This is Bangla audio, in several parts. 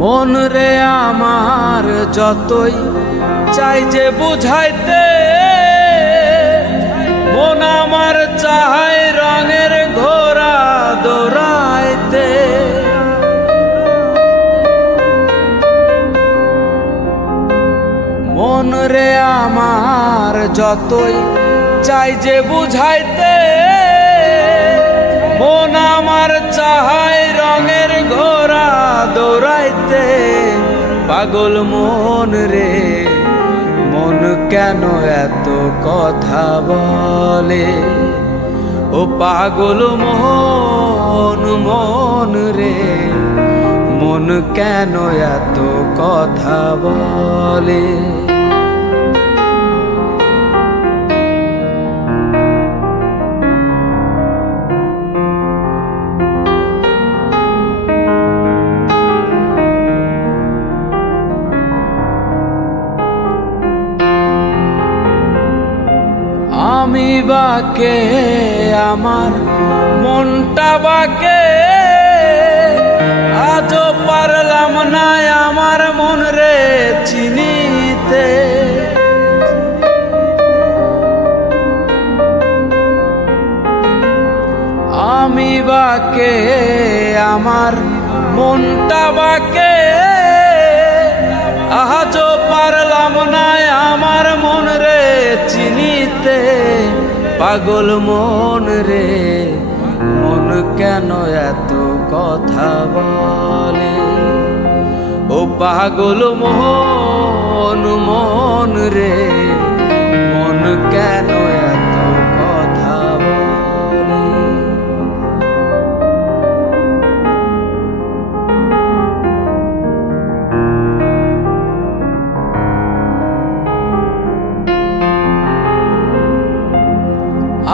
মন রে আমার যতই চাই যে বুঝাইতে, মন আমার চায় রঙের ঘোড়া দৌড়াইতে। মন রে আমার যতই চাই যে বুঝাইতে, মন আমার চায় রঙের ঘোড়া দৌড়াইতে। পাগল মন রে মন কেন এত কথা বলে, ও পাগল মন মন রে মন কেন এত কথা বলে। আমি বাকে আমার মনটা বাকে, আজও পারলাম না আমার মন রে চিনিতে। আমি বাকে আমার মনটা বাকে, আজও পারলাম না আমার মন রে চিনিতে। পাগল মন রে মন কেন এত কথা বলে, ও পাগল মন মন রে মন কেন এত কথা বলে।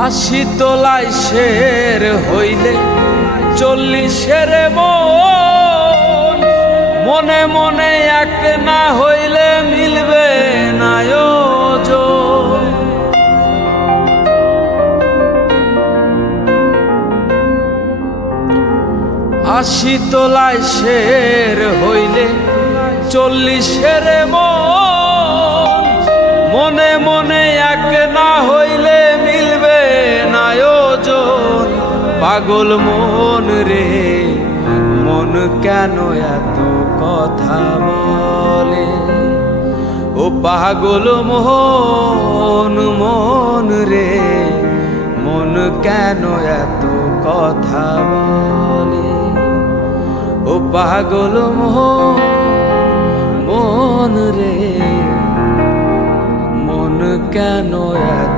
আশি তোলায় শের হইলে 40-এর মন, মনে মনে এক না হইলে মিলবে না ওজন। আশি তোলায় শের হইলে 40-এর মন, মনে মনে এক না হইলে মিলবে না ওজন। পাগল মন রে মন কেন এত কথা বলে, ও পাগল মন মন রে মন কেন এত কথা বলে, ও পাগল মন রে মন কেন এত